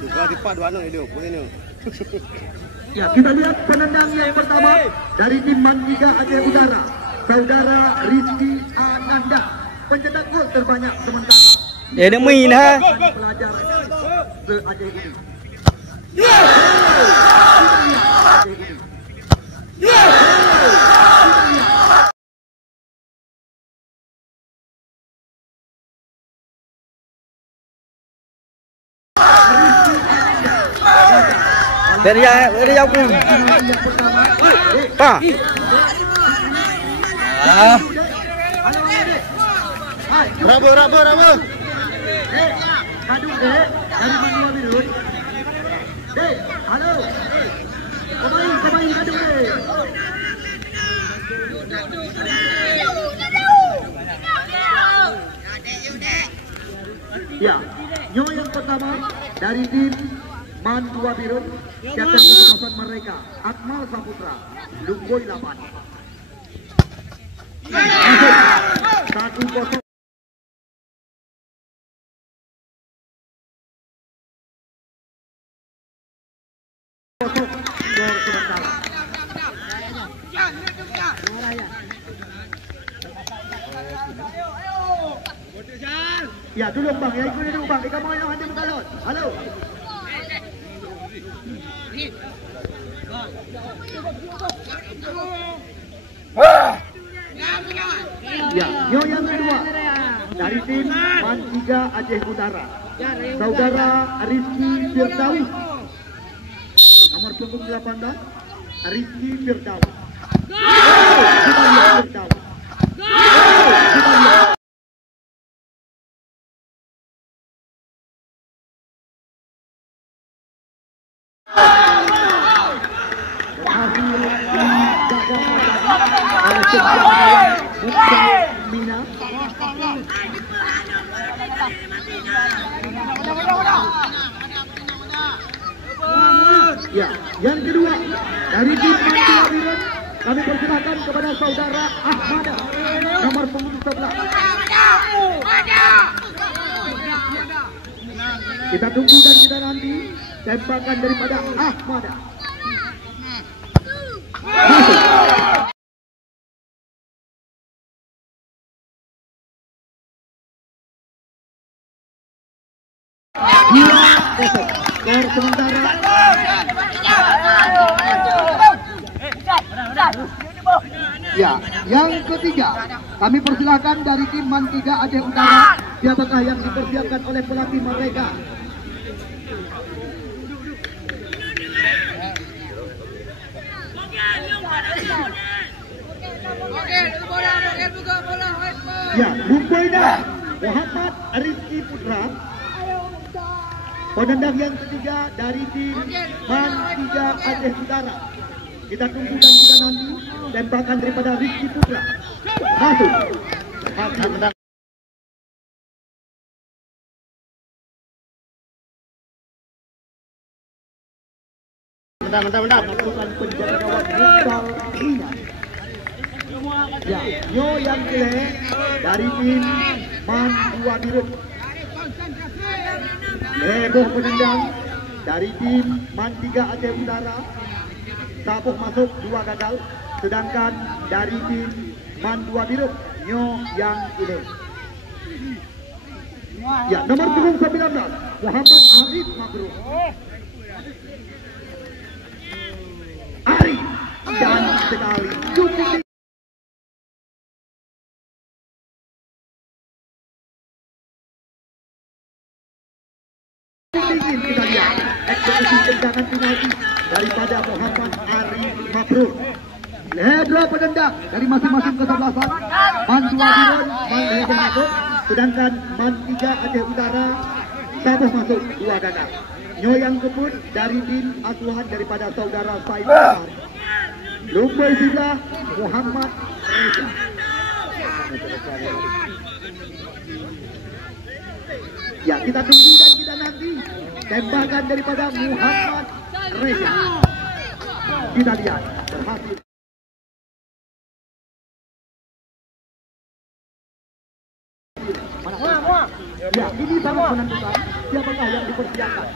Dua tipat dua anak itu, boleh ni. Ya, kita lihat penendang yang pertama dari tim Mandika Aceh Utara, saudara Rizky Ananda, pencetak gol terbanyak sementara. Dia main ha. Pelajar se-Aceh ini. Dari jauh pun. Pak. Raba. Aduh, dari Manua Birut. Halo. Kemain, aduh, Ya, Nyo yang pertama dari tim Manua Birut, captain kesebelasan mereka, Akmal Saputra, Lumboy 8. 1-0. Skor sementara. Ya, dulu bang, ya ikut dulu bang. Ikaw mo yung handi mo kalot. Halo. Ya, Nyo yang kedua dari tim Mandika Aceh Utara, saudara Rizky Firdaus, nomor punggung 18, Rizky Firdaus. Ya, yang kedua dari tim Mandika Birut, kami persilakan kepada saudara Ahmada, nomor punggung 11. Kita tunggu dan kita nanti tembakan daripada Ahmada. Skor sementara. Ya, yang ketiga kami persilakan dari tim Mandika Aceh Utara. Siapakah yang dipersiapkan oleh pelatih mereka? Ya, Lumboyna Muhammad Rizky Putra, penendang yang ketiga dari tim Mandika Aceh Utara. Kita tunggu dan kita nanti tembakan daripada Rizky Putra. Masuk. Bentar. Ya, Nyo yang kele dari tim Manua Birut. Heboh penendang dari tim Mandika Aceh Utara. Sapuh masuk, 2 gagal. Sedangkan dari tim Manua Birut, Nyo yang kele. Ya, nomor punggung 19, Muhammad Arif Mabrur. Arif dan sekali cukup. Ingin kita lihat eksekusi tendangan penalti daripada Muhammad Arif Mabrur. Dua penendang dari masing-masing kesebelasan. Mandua Birut masuk, sedangkan Mandika Aceh Utara sabuh masuk, 2 gagal. Nyo yang kebut dari tim asuhan daripada saudara Saiful. Lumboy sebelah Muhammad Reza. Ya, kita tunggu dan kita nanti tembakan daripada Muhammad Reza. Kita lihat berhasil. Ya, ini sangat menentukan siapakah yang dipersiapkan.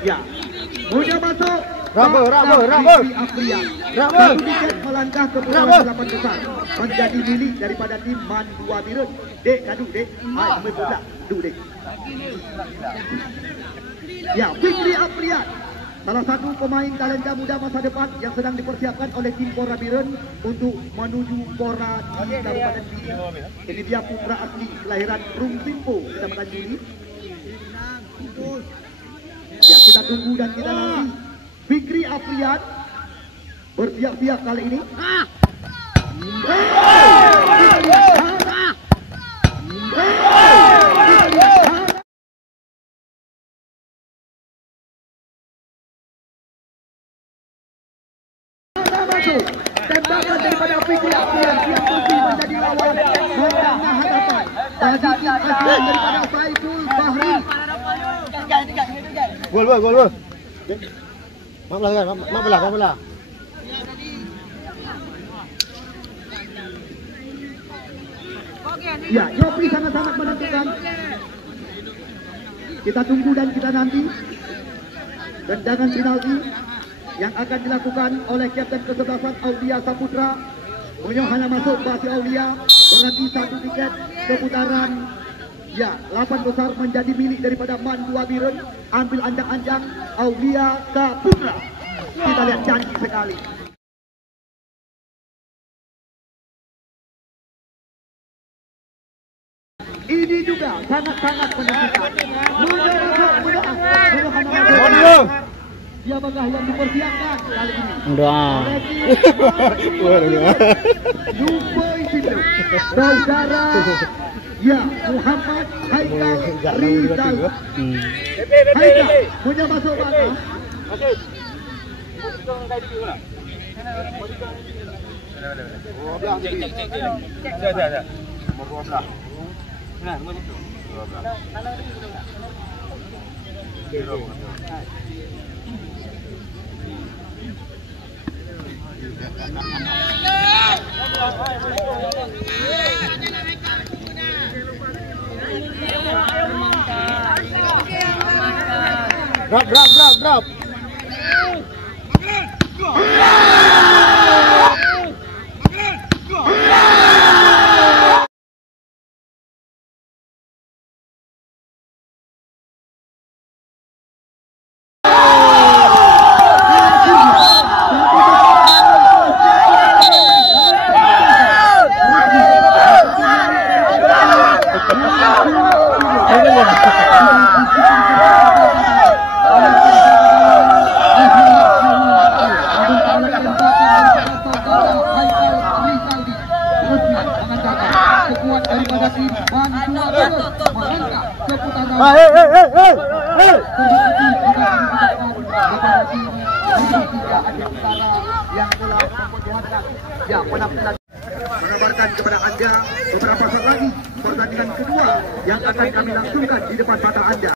Ya, mudah masuk. Rambut. Satu tiket melangkah ke putaran 8 besar menjadi milik daripada tim Man 2 Birun. Dek, kadu dek. Hai, pula. Dek. Ya, Fikri Afrian, salah satu pemain talenta muda masa depan yang sedang dipersiapkan oleh tim Pora Birun untuk menuju Pora di Kabupaten Bidi. Ini dia putra asli kelahiran Rung Simpo, Kecamatan Juli. Ya, kita tunggu dan kita nanti. Fikri Afrian bersiap-siap kali ini. Tembakan daripada Fikri Afrian yang mesti menjadi lawan menengah hadapan bagi tim asuhan daripada Saiful Bahri. Gol. Maaf belah. Ya, Yopi sangat-sangat menentukan. Kita tunggu dan kita nanti tendangan penalti yang akan dilakukan oleh kapten kesebelasan Aulia Saputra. Hanya masuk bagi Aulia, berarti satu tiket keputaran. Ya, 8 besar menjadi milik daripada Man 2 Birun. Ambil anjang-anjang Aulia Saputra. Kita lihat cantik sekali. Ini juga sangat-sangat menentukan. Mudah. Siapakah yang dipersiapkan kali ini? Saudara ya Muhammad Haikal Rizal. Haikal punya masuk mana? Drop. Yang telah memperlihatkan ya penampilan mengabarkan kepada Anda beberapa saat lagi pertandingan kedua yang akan kami langsungkan di depan mata Anda.